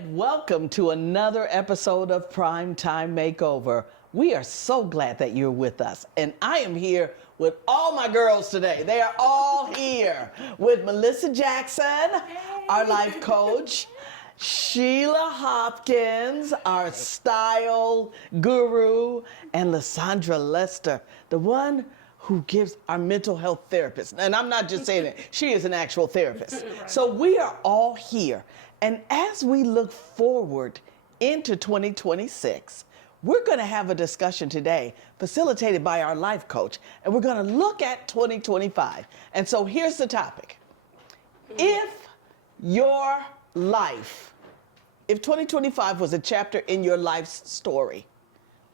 and welcome to another episode of Primetime Makeover. We are so glad that you're with us, and I am here with all my girls today. They are all here with Melissa Jackson, our life coach, Sheila Hopkins, our style guru, and Lysandra Lester, the one who gives our mental health therapist. And I'm not just saying it, she is an actual therapist. Right. So we are all here. And as we look forward into 2026, we're going to have a discussion today facilitated by our life coach, and we're going to look at 2025. And so here's the topic. If 2025 was a chapter in your life's story,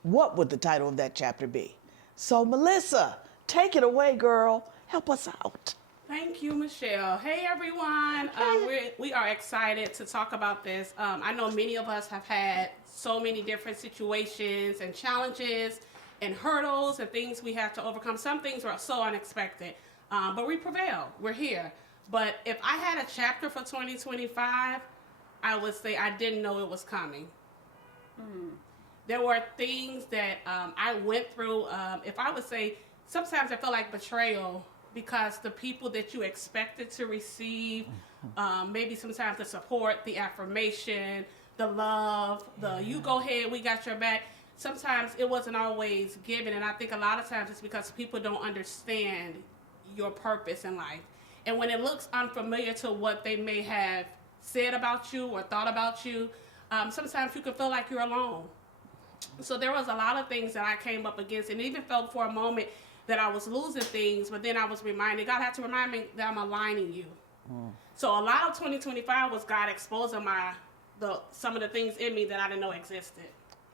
what would the title of that chapter be? So Melissa, take it away, girl. Help us out. Thank you, Michelle. Hey, everyone. We are excited to talk about this. I know many of us have had so many different situations and challenges and hurdles and things we have to overcome. Some things were so unexpected, but we prevailed. We're here. But if I had a chapter for 2025, I would say I didn't know it was coming. There were things that I went through. If I would say, sometimes I feel like betrayal, because the people that you expected to receive, maybe sometimes the support, the affirmation, the love, you go ahead, we got your back. Sometimes it wasn't always given, and I think a lot of times it's because people don't understand your purpose in life. And when it looks unfamiliar to what they may have said about you or thought about you, sometimes you can feel like you're alone. So there was a lot of things that I came up against, and even felt for a moment that I was losing things, but then I was reminded, God had to remind me that I'm aligning you. So a lot of 2025 was God exposing some of the things in me that I didn't know existed.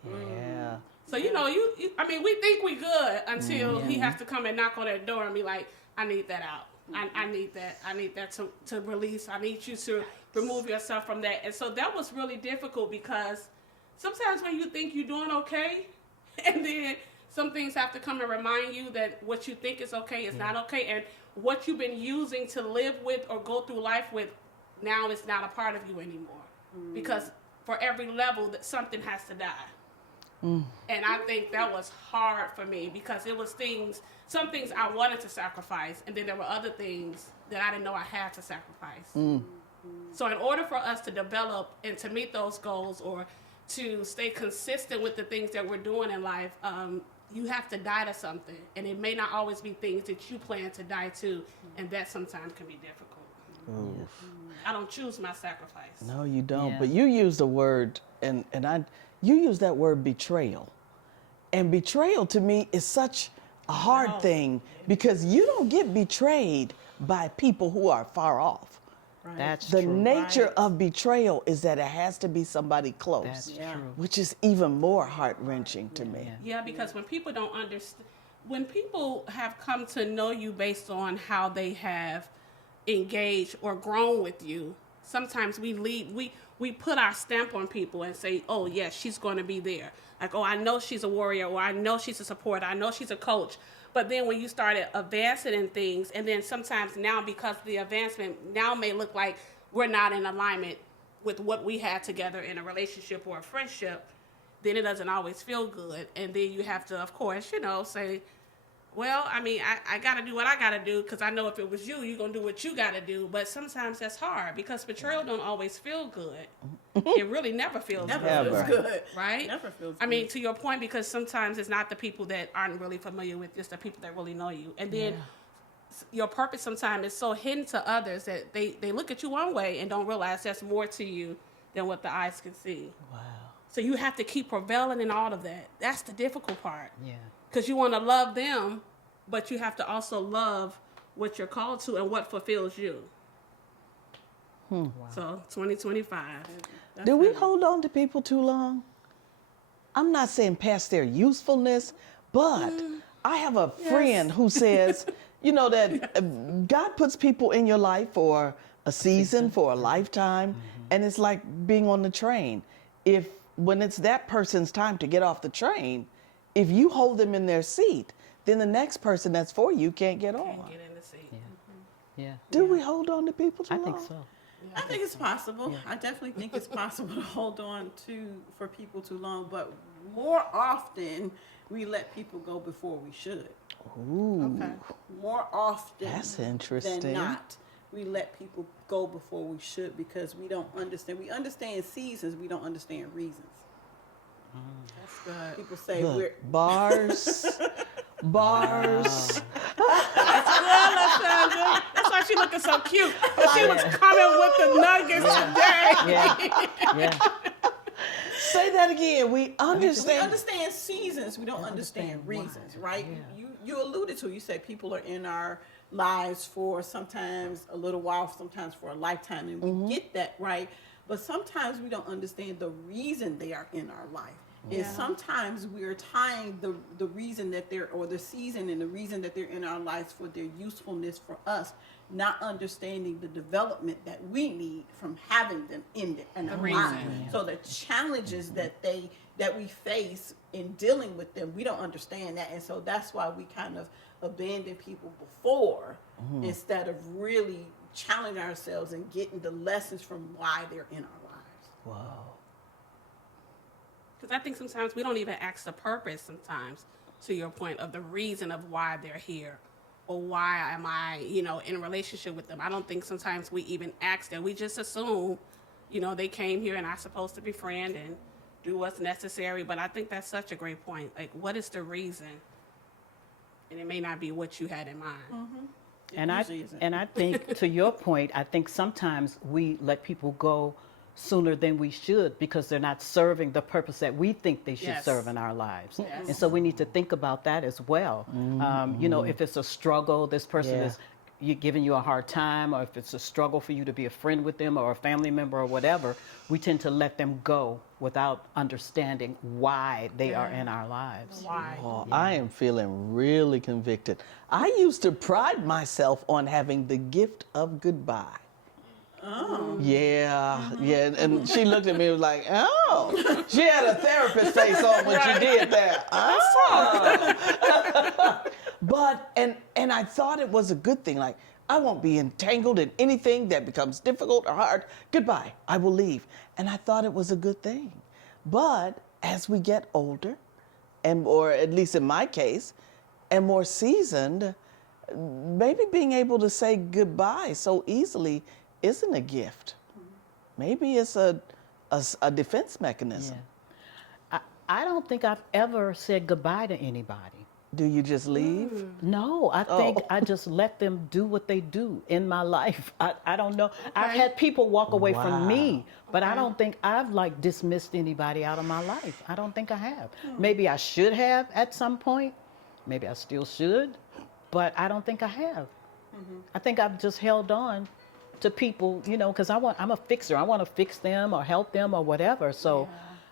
Yeah. So, we think we good until he has to come and knock on that door and be like, I need that out. I need that to release. I need you to remove yourself from that. And so that was really difficult, because sometimes when you think you're doing okay, and then some things have to come and remind you that what you think is okay is not okay, and what you've been using to live with or go through life with now is not a part of you anymore. Because for every level, that something has to die. And I think that was hard for me, because it was some things I wanted to sacrifice, and then there were other things that I didn't know I had to sacrifice. So in order for us to develop and to meet those goals, or to stay consistent with the things that we're doing in life, you have to die to something, and it may not always be things that you plan to die to, and that sometimes can be difficult. I don't choose my sacrifice. No, you don't. Yeah. But you used the word, you used that word betrayal, and betrayal to me is such a hard thing, because you don't get betrayed by people who are far off. Right. That's the true. nature of betrayal is that it has to be somebody close. That's true. Which is even more heart-wrenching to me. Yeah, because when people don't understand, when people have come to know you based on how they have engaged or grown with you, sometimes we put our stamp on people and say, oh yes, she's going to be there. Like, oh, I know she's a warrior, or I know she's a supporter, I know she's a coach. But then when you started advancing in things, and then sometimes now, because the advancement now may look like we're not in alignment with what we had together in a relationship or a friendship, then it doesn't always feel good. And then you have to, of course, say, well, I got to do what I got to do, because I know if it was you, you're going to do what you got to do. But sometimes that's hard, because betrayal don't always feel good. It really never feels good. Feels good. Right? Never feels good. To your point, because sometimes it's not the people that aren't really familiar with, it's the people that really know you. And then your purpose sometimes is so hidden to others that they look at you one way and don't realize there's more to you than what the eyes can see. Wow. So you have to keep prevailing in all of that. That's the difficult part. Yeah. Because you want to love them, but you have to also love what you're called to and what fulfills you. Wow. So 2025. Do we hold on to people too long? I'm not saying past their usefulness, but I have a friend who says, that God puts people in your life for a season, for a lifetime, and it's like being on the train. When it's that person's time to get off the train, if you hold them in their seat, then the next person that's for you can't get on. Can't get in the seat. Yeah. Do we hold on to people too long? I think so. I think it's possible. I definitely think it's possible to hold on for people too long, but more often we let people go before we should. Ooh, Okay. More often that's interesting. than not, we let people go before we should because we don't understand. We understand seasons, we don't understand reasons. That's good. People say Look, we're bars, bars. That's why she looking so cute. But she was coming with the nuggets today. yeah. Say that again. We We understand. understand seasons, we don't understand reasons, right? You alluded to, you said people are in our lives for sometimes a little while, sometimes for a lifetime, and we get that, right? But sometimes we don't understand the reason they are in our life. And sometimes we're tying the reason that they're, or the season and the reason that they're in our lives for their usefulness for us, not understanding the development that we need from having them in our lives. So the challenges that we face in dealing with them, we don't understand that. And so that's why we kind of abandon people before instead of really challenging ourselves and getting the lessons from why they're in our lives. Wow. Because I think sometimes we don't even ask the purpose sometimes, to your point, of the reason of why they're here. Or why am I, in a relationship with them? I don't think sometimes we even ask that. We just assume, they came here and I'm supposed to befriend and do what's necessary. But I think that's such a great point. Like, what is the reason? And it may not be what you had in mind. It usually isn't. And I think, to your point, I think sometimes we let people go sooner than we should because they're not serving the purpose that we think they should Yes. serve in our lives. Yes. And so we need to think about that as well. If it's a struggle, this person Yeah. is giving you a hard time, or if it's a struggle for you to be a friend with them or a family member or whatever, we tend to let them go without understanding why they are in our lives. Why? Oh, I am feeling really convicted. I used to pride myself on having the gift of goodbye. Oh. Yeah, and she looked at me and was like, oh. She had a therapist face on when she did that. Oh. But, and I thought it was a good thing. Like, I won't be entangled in anything that becomes difficult or hard. Goodbye, I will leave. And I thought it was a good thing. But as we get older, or at least in my case, and more seasoned, maybe being able to say goodbye so easily isn't a gift. Maybe it's a defense mechanism. I don't think I've ever said goodbye to anybody. Do you just leave? No, I think Oh. I just let them do what they do in my life. I don't know. I've had people walk away from me, but I don't think I've dismissed anybody out of my life. I don't think I have. Maybe I should have at some point. Maybe I still should, but I don't think I have. I think I've just held on to people, because I'm a fixer. I want to fix them or help them or whatever. So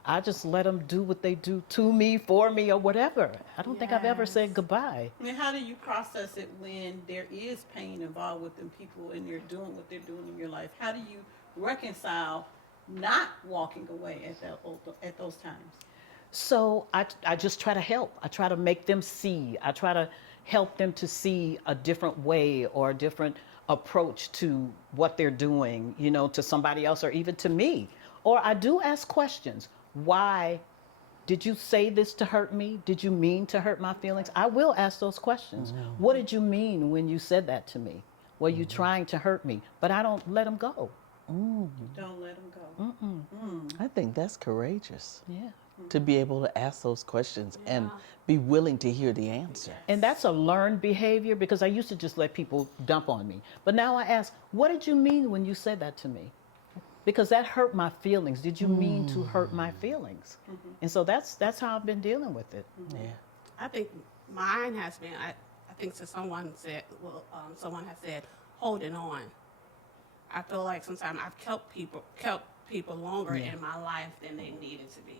I just let them do what they do to me, for me, or whatever. I don't think I've ever said goodbye. I mean, how do you process it when there is pain involved with them people and they're doing what they're doing in your life? How do you reconcile not walking away at those times? So I just try to help. I try to make them see. I try to help them to see a different way or a different approach to what they're doing, to somebody else or even to me. Or I do ask questions. Why did you say this to hurt me? Did you mean to hurt my feelings? I will ask those questions. What did you mean when you said that to me? Were you trying to hurt me? But I don't let them go. Don't let them go. I think that's courageous Yeah. to be able to ask those questions and be willing to hear the answer. And that's a learned behavior because I used to just let people dump on me. But now I ask, what did you mean when you said that to me? Because that hurt my feelings. Did you mean to hurt my feelings? And so that's how I've been dealing with it. Yeah. I think mine has been, I think someone said, someone has said, holding on. I feel like sometimes I've kept people longer in my life than they needed to be.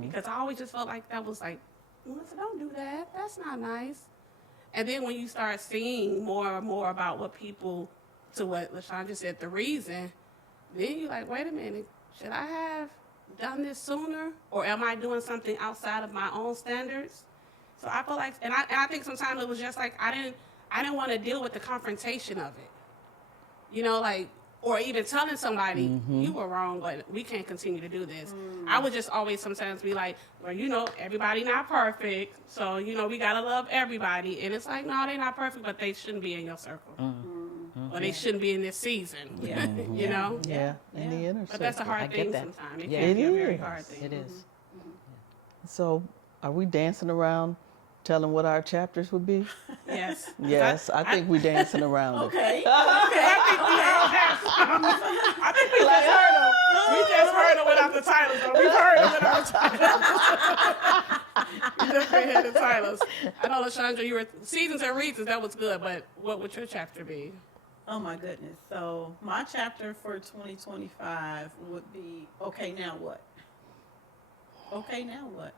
Because I always just felt like that was like, Melissa, don't do that. That's not nice. And then when you start seeing more and more about what people, to what LaShawn just said, the reason, then you're like, wait a minute, should I have done this sooner? Or am I doing something outside of my own standards? So I feel like, and I think sometimes it was just like, I didn't want to deal with the confrontation of it. or even telling somebody you were wrong, but we can't continue to do this. I would just always sometimes be like, well, you know, everybody not perfect, so you know we gotta love everybody. And it's like, no, they're not perfect, but they shouldn't be in your circle, or they shouldn't be in this season. Yeah. You know. Yeah, in the inner But that's a circle. hard get thing that. sometimes. It Yeah. can be a It very is. hard thing. It is. So, are we dancing around telling what our chapters would be? Yes. Yes, I think we're dancing around it. Okay. I think we just heard them. We just heard them without the titles. Though. We've heard them without the titles. We just heard the titles. I know, LaShondra, you were Seasons and Reasons. That was good, but what would your chapter be? Oh my goodness. So my chapter for 2025 would be, okay, now what? Okay, now what?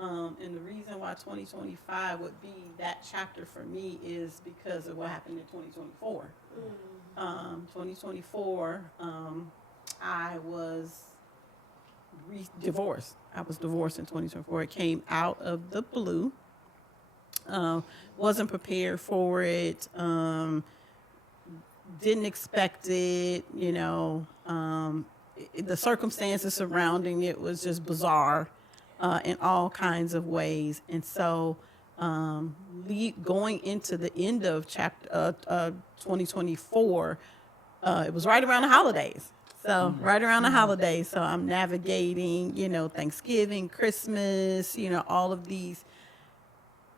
And the reason why 2025 would be that chapter for me is because of what happened in 2024. 2024, I was divorced. I was divorced in 2024. It came out of the blue. Wasn't prepared for it. Didn't expect it. You know, the circumstances surrounding it was just bizarre. In all kinds of ways. And so going into the end of chapter 2024, it was right around the holidays. So right around the holidays. So I'm navigating, you know, Thanksgiving, Christmas, you know, all of these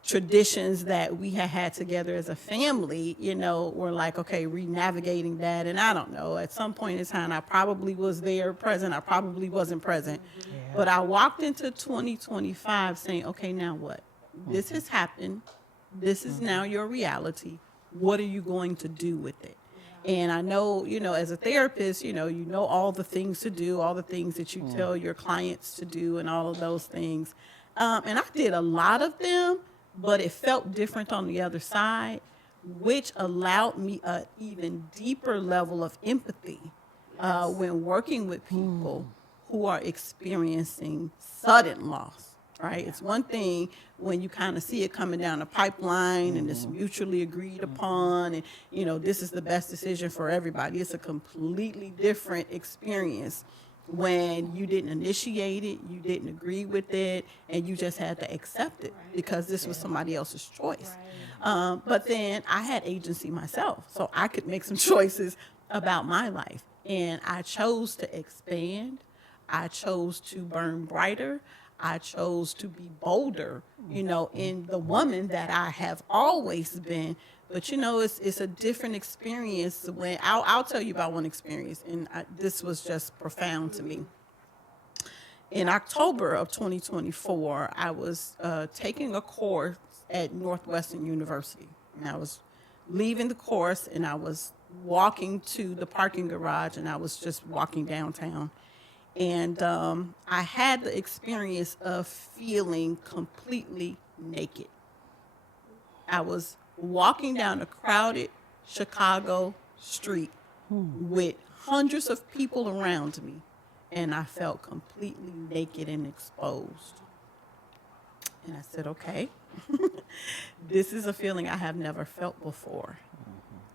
traditions that we had together as a family, you know, we're like, okay, re-navigating that. And I don't know, at some point in time, I probably was there present. I probably wasn't present. Yeah. But I walked into 2025 saying, okay, now what? This has happened. This is now your reality. What are you going to do with it? And I know, you know, as a therapist, you know all the things to do, all the things that you tell your clients to do and all of those things. And I did a lot of them, but it felt different on the other side, which allowed me an even deeper level of empathy when working with people who are experiencing sudden loss, right? It's one thing when you kind of see it coming down the pipeline and it's mutually agreed upon and, you know, this is the best decision for everybody. It's a completely different experience when you didn't initiate it, you didn't agree with it, and you just had to accept it because this was somebody else's choice. But then I had agency myself, so I could make some choices about my life. And I chose to expand. I chose to burn brighter. I chose to be bolder, you know, in the woman that I have always been. But, you know, it's a different experience when I'll tell you about one experience. And this was just profound to me. In October of 2024, I was taking a course at Northwestern University. And I was leaving the course and I was walking to the parking garage and I was just walking downtown. And I had the experience of feeling completely naked. I was walking down a crowded Chicago street with hundreds of people around me, and I felt completely naked and exposed. And I said, okay, this is a feeling I have never felt before.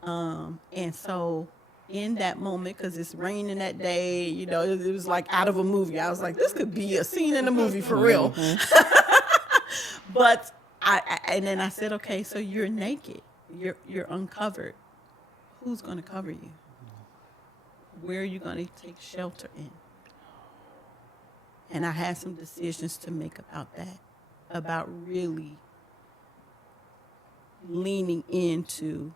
And so in that moment, because it's raining that day, you know, it was like out of a movie. I was like, this could be a scene in a movie for real. But and then I said, okay, so you're naked, you're uncovered. Who's going to cover you? Where are you going to take shelter in? And I had some decisions to make about that, about really leaning into,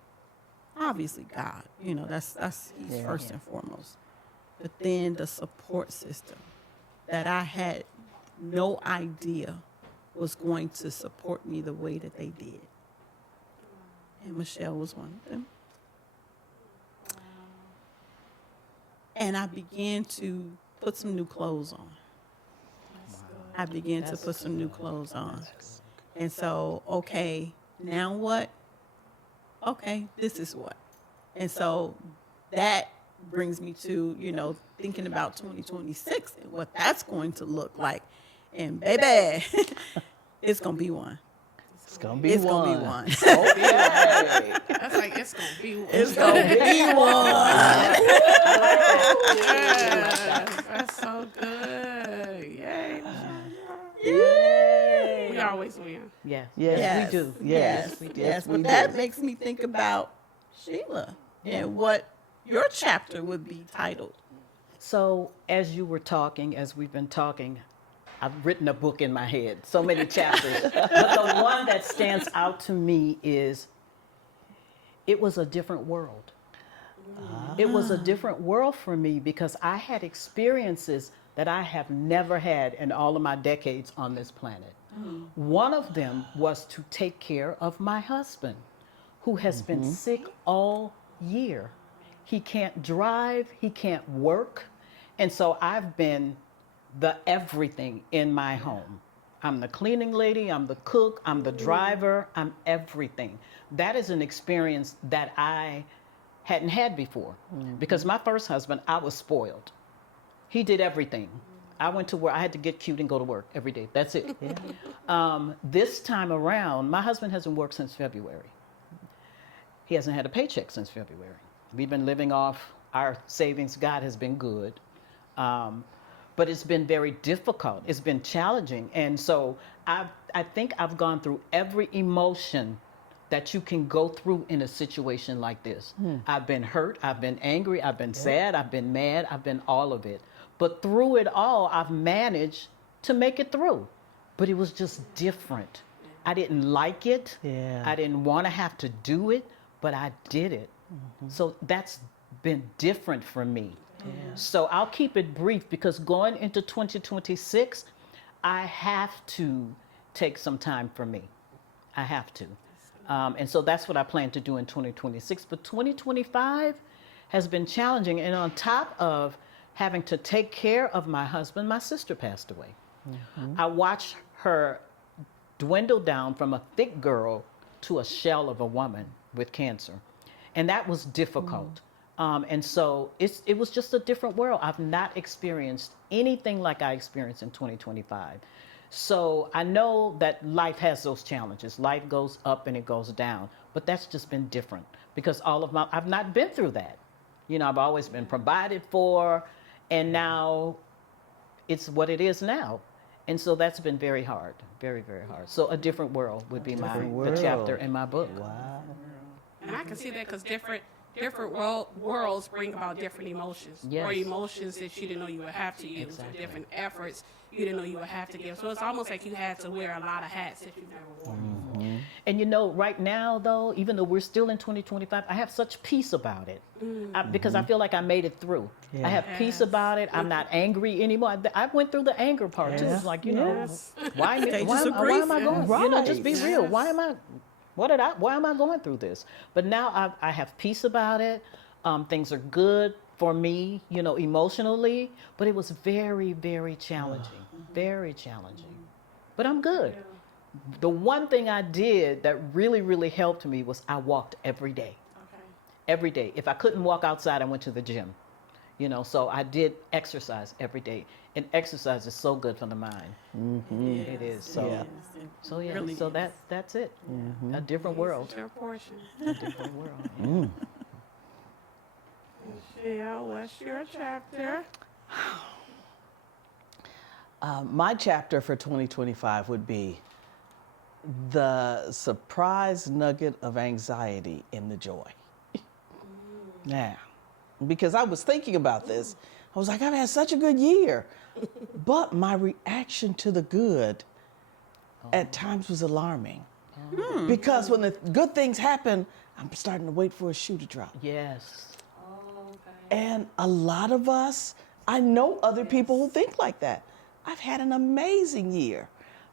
obviously, God. You know, that's He's first and foremost. But then the support system that I had no idea was going to support me the way that they did. And Michelle was one of them. And I began to put some new clothes on. I began to put some new clothes on. And so, okay, now what? Okay, this is what. And so that brings me to, you know, thinking about 2026 and what that's going to look like. And baby, it's going to be one. It's gonna be It's one. gonna be one. Okay. That's like it's gonna be one. It's gonna be one. Yes, that's so good. Yay. Yay! We always win. Yes. Yes. We do. Yes. Yes, Yes, yes. we But that do. makes me think about Sheila and what your chapter would be titled. So as you were talking, as we've been talking, I've written a book in my head, so many chapters. But the one that stands out to me is it was a different world. It was a different world for me because I had experiences that I have never had in all of my decades on this planet. One of them was to take care of my husband, who has been sick all year. He can't drive, he can't work. And so I've been the everything in my home. I'm the cleaning lady, I'm the cook, I'm the driver, I'm everything. That is an experience that I hadn't had before. Because my first husband, I was spoiled. He did everything. I went to work, I had to get cute and go to work every day. That's it. This time around, my husband hasn't worked since February. He hasn't had a paycheck since February. We've been living off our savings. God has been good. But it's been very difficult. It's been challenging. And so I think I've gone through every emotion that you can go through in a situation like this. I've been hurt, I've been angry, I've been sad, I've been mad, I've been all of it. But through it all, I've managed to make it through. But it was just different. I didn't like it. Yeah. I didn't want to have to do it, but I did it. So that's been different for me. So I'll keep it brief because going into 2026, I have to take some time for me. I have to. And so that's what I plan to do in 2026. But 2025 has been challenging. And on top of having to take care of my husband, my sister passed away. I watched her dwindle down from a thick girl to a shell of a woman with cancer. And that was difficult. And so it was just a different world. I've not experienced anything like I experienced in 2025. So I know that life has those challenges. Life goes up and it goes down, but that's just been different because I've not been through that. You know, I've always been provided for, and now it's what it is now. And so that's been very hard, very, very hard. So a different world would be the chapter in my book. Wow. And I can see that because different worlds bring about different emotions, Yes. or emotions that you didn't know you would have to use, or different efforts you didn't know you would have to give. So it's almost like you had to wear a lot of hats that you never wore before. And you know, right now, though, even though we're still in 2025, I have such peace about it because I feel like I made it through. Yeah. I have peace about it. I'm not angry anymore. I went through the anger part too. It's like, you know, Yes. why am I going? Yes. You know, just be Right. real. Why am I? Why am I going through this? But now I have peace about it. Things are good for me, you know, emotionally. But it was very, very challenging. Very challenging. But I'm good. The one thing I did that really, really helped me was I walked every day. Okay. Every day. If I couldn't walk outside, I went to the gym. You know, so I did exercise every day. And exercise is so good for the mind. It is. So, Yeah. so yeah. Really So is. that's it. A different world. It's your portion. A different world. Michelle, what's your chapter? My chapter for 2025 would be the surprise nugget of anxiety in the joy. Now, because I was thinking about this, I was like, I've had such a good year. But my reaction to the good at times was alarming. Because when the good things happen, I'm starting to wait for a shoe to drop. Yes. And a lot of us, I know other people who think like that. I've had an amazing year,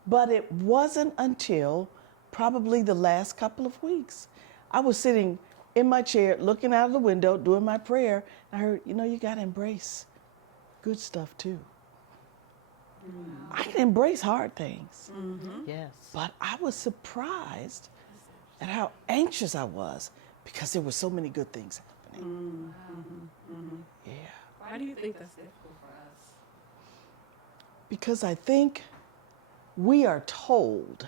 but it wasn't until probably the last couple of weeks. I was sitting in my chair, looking out of the window, doing my prayer. And I heard, you know, you got to embrace good stuff too. I can embrace hard things, Yes. but I was surprised at how anxious I was because there were so many good things happening. Yeah. Why do you think that's difficult for us? Because I think we are told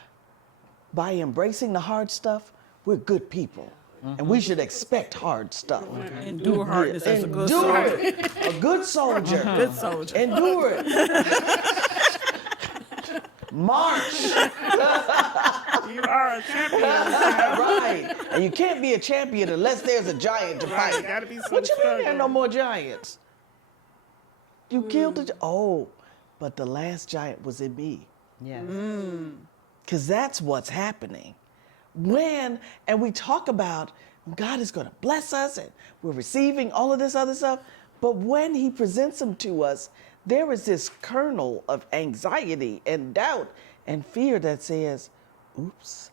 by embracing the hard stuff, we're good people. And we should expect hard stuff. Endure hardness as a good Endure soldier. it. A good soldier. Good soldier. Endure it. March. You are a champion. Right. And you can't be a champion unless there's a giant to fight. Gotta be some What you mean there struggle. are no more giants? You killed the oh, but the last giant was in me. Yes. Because that's what's happening. And we talk about God is going to bless us and we're receiving all of this other stuff. But when he presents them to us, there is this kernel of anxiety and doubt and fear that says, oops,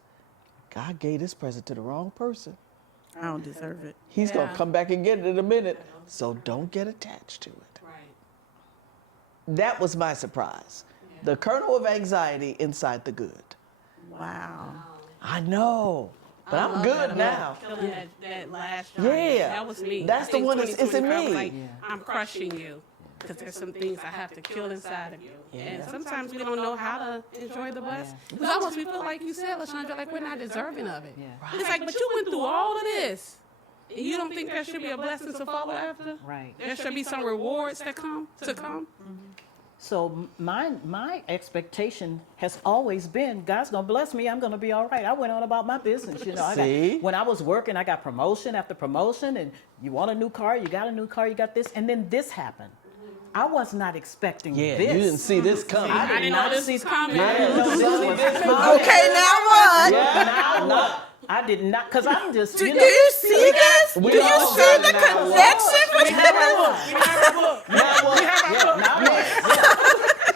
God gave this present to the wrong person. I don't deserve it. He's going to come back and get it in a minute. So don't get attached to it. Right. That was my surprise. The kernel of anxiety inside the good. Wow. I know, but I'm good now. Killing that last giant. Yeah. That was me. That's I the think one that's it's in 2025 was me. Like, I'm crushing you. Because there's some things I have to kill inside of you. And sometimes we don't know how to enjoy the blessing. It's almost, we feel like you said, LaShondra, like we're not deserving of it. Yeah. It's like, but you went through all of this. And you don't think there should be a blessing to follow after? Right. There should be some rewards that come. So my expectation has always been, God's gonna bless me. I'm gonna be all right. I went on about my business. You know, See? when I was working, I got promotion after promotion, and you want a new car, you got a new car, you got this, and then this happened. I was not expecting Yeah, this. you didn't see this coming. I didn't know this was coming. I didn't know this was coming. Okay, now what? Yeah, What? I did not, because I'm just, Do you you know. see this? We Do you all see got the it now. connection?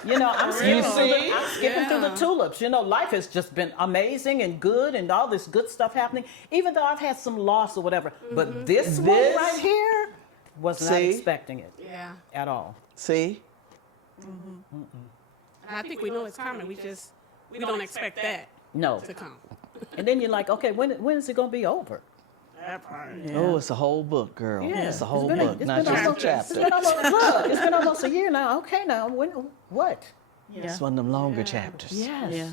You know, I'm skipping, see? I'm skipping through the tulips. You know, life has just been amazing and good and all this good stuff happening, even though I've had some loss or whatever. But this one This? right here was not See? expecting it Yeah. at all. See? And I think we know it's coming. We don't expect that No. to come. And then you're like, okay, when is it going to be over? Oh, it's a whole book, girl. Yeah. It's a whole been book, not just a almost, chapter. it's been almost a year now. Okay, now, what? It's one of them longer chapters. Yes. Yeah.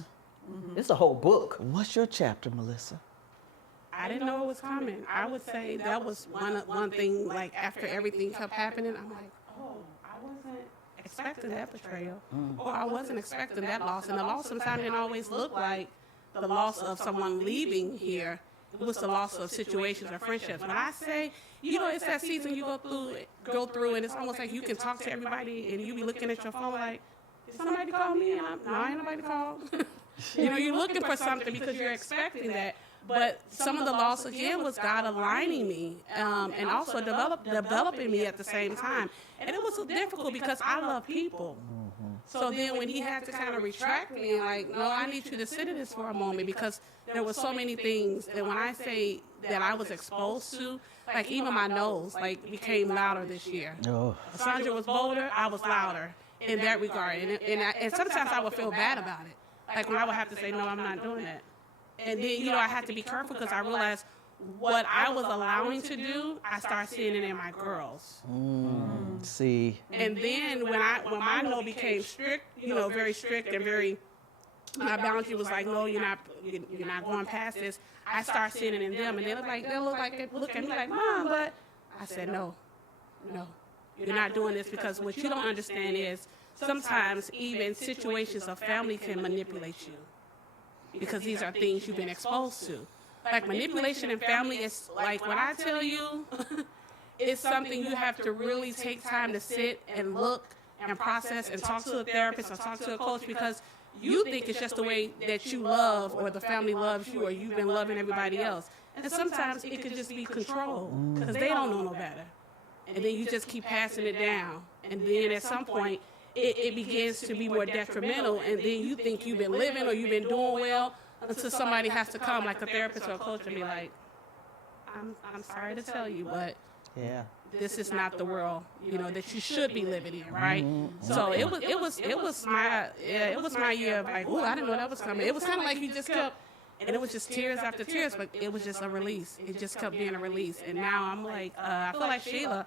It's a whole book. What's your chapter, Melissa? I didn't know it was coming. I would say that was one thing, like, after everything kept happening, I'm like, oh, I wasn't expecting that betrayal. Or I wasn't expecting that loss. And the loss sometimes didn't always look like the loss of someone leaving here. It was the loss of situations or friendships. When I say, you know, it's that season you go through, and it's almost like you can talk to everybody, and you be looking at your phone like, did somebody call me? And no, ain't nobody called. You know, you're looking for something because you're expecting that. But some of the loss, again, was God aligning me and also developing me at the same time. And it was so difficult because I love people. So then when he had to kind of retract me and like, no, I need you to sit in this for a moment because there were so many things. And when I say that I was exposed to, like even my nose, like became louder this year. Oh. Sandra was bolder, I was louder in that regard. And sometimes I would feel bad about it. Like when I would have to say, no, I'm not doing that. And then, you know, I had to be careful because I realized what I was allowing to do, I started seeing it in my girls. See? And then when my no became strict, you know, very strict and very, my boundary was like, no, you're not going past this. I started seeing it in them, and they look at me like, Mom, but I said, no, you're not doing this because what you don't understand is sometimes even situations of family can manipulate you. Because these are things you've been exposed to. Like manipulation in family is like when I tell you, it's something you have to really take time to sit and look and process and talk to a therapist or talk to a coach because you think it's just the way that you love or the family loves you or you've been loving everybody else. And sometimes it could just be control because they don't know no better. And then you just keep passing it down. And then at some point, it begins to be more detrimental, and then you think you've been living or you've been doing well until somebody has to come, like a therapist or a coach, and be like, I'm sorry to tell you, but Yeah. this is not the world, you know, that you should be living in, right? So it was my year of like, oh, I didn't know that was coming. It was kind of like you just kept, and it was just tears after tears, but it was just a release. It just kept being a release, and now I'm like, I feel like Sheila.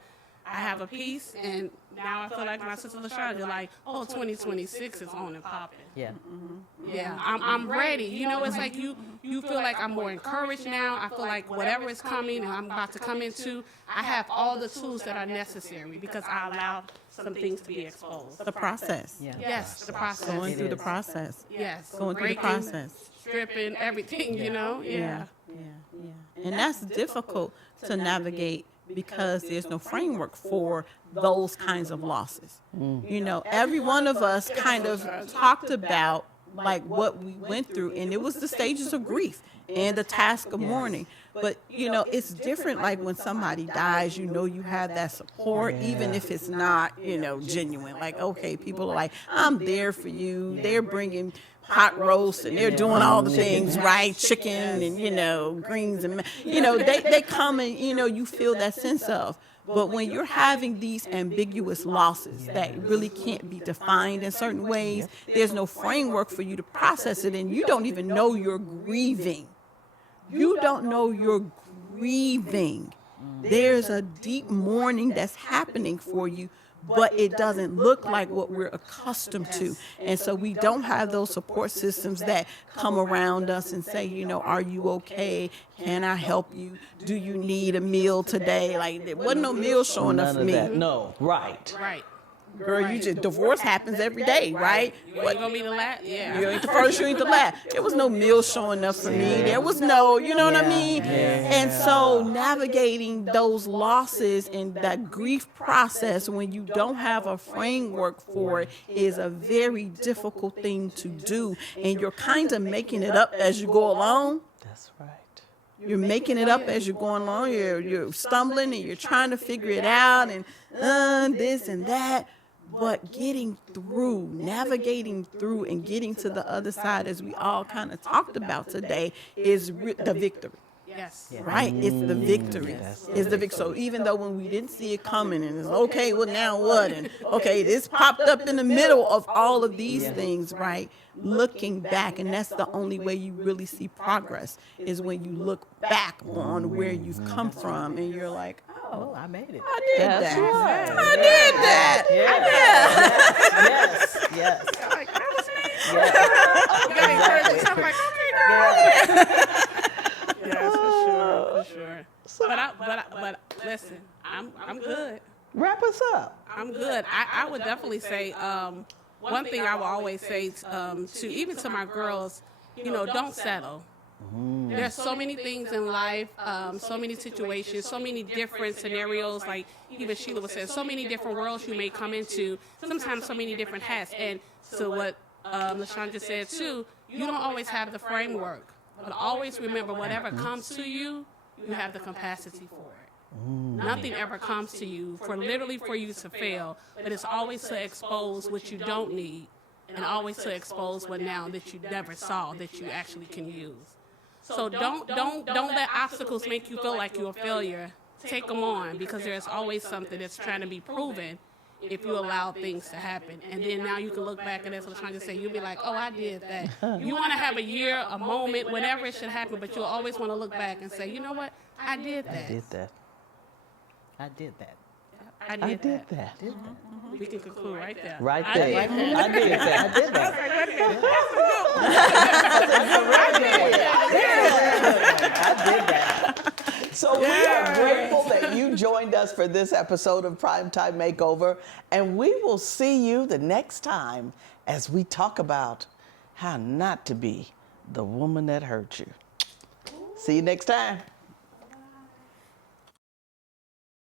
I have a piece, and now I feel like my sister LaShonda, like, oh, 2026 is on and popping. Yeah. Yeah, I'm ready. You know, it's like you feel like I'm more encouraged now. I feel like whatever is coming and I'm about to come into, I have all the tools that are necessary because I allowed some things to be exposed. The process. Yeah. Yes, the process. Going It through the is. process. Yes, Going through the breaking, process. stripping, everything. You know. Yeah. And that's difficult to navigate because there's no framework for those kinds of losses. You know, every one of us kind of talked about like what we went through, and it was the stages of grief and the task of mourning. But you know, it's different. Like when somebody dies, you know, you have that support, even if it's not, you know, genuine. Like, okay, people are like, I'm there for you. They're bringing hot roast and they're doing all the things right, chicken and, you know, greens and, you know, they come and, you know, you feel that sense of. But when you're having these ambiguous losses that really can't be defined in certain ways, there's no framework for you to process it, and you don't even know you're grieving. You don't know you're grieving. There's a deep mourning that's happening for you, but it doesn't look like what we're accustomed to. And so we don't have those support systems that come around us and say, you know, are you okay? Can I help you? Do you need a meal today? Like, there wasn't no meal showing up None for of me. that. No, right. Right. Girl, you just, divorce happens every day, right? You ain't gonna be the last. Yeah. You ain't the first, you ain't the last. There was no meal showing up for me. There was no, you know what I mean? And so navigating those losses and that grief process when you don't have a framework for it is a very difficult thing to do. And you're kind of making it up as you go along. That's right. You're making it up as you're going along. You're stumbling and you're trying to figure it out and this and that. But getting through, navigating through and getting to the other side, as we all kind of talked about today, is the victory. Yes. Right? It's the victory. It's the victory. So even though when we didn't see it coming and it's okay, well, now what? And okay, this popped up in the middle of all of these things, right? Looking back, and that's the only way you really see progress is when you look back on where you've come from and you're like, Oh, I made it. I did That's that. right. I did that. Yes. Yes. Like, that was me. You gotta encourage yourself, like, okay, girl. Yes, for sure. But listen, I'm good. Wrap us up. I'm good. I would definitely say one thing I will always say to even to my girls, you know, don't settle. There's so many things in life, so many situations, so many different scenarios, like even Sheila was saying, so many different worlds you may come into, sometimes so many different hats. And so what LaShawn just said too, you don't always have the framework, but always remember whatever comes to you, you have the capacity for it. Nothing ever comes to you for you to fail, but it's always to expose what you don't need and always to expose what now that you never saw that you actually can use. So don't let obstacles make you feel like you're a failure. Take them on, because there's always something that's trying to be proven if you allow things to happen. And then now you can look back and that's what I'm trying to say. You'll be like, oh, I did that. You want to have a year, a moment, whenever it should happen, but you'll always want to look back and say, you know what? I did that. I did that. I did that. I I did did that. that. We can conclude right there. Right I there. did that. I did that. I did that. I did that. So we are grateful that you joined us for this episode of Primetime Makeover, and we will see you the next time as we talk about how not to be the woman that hurt you. See you next time.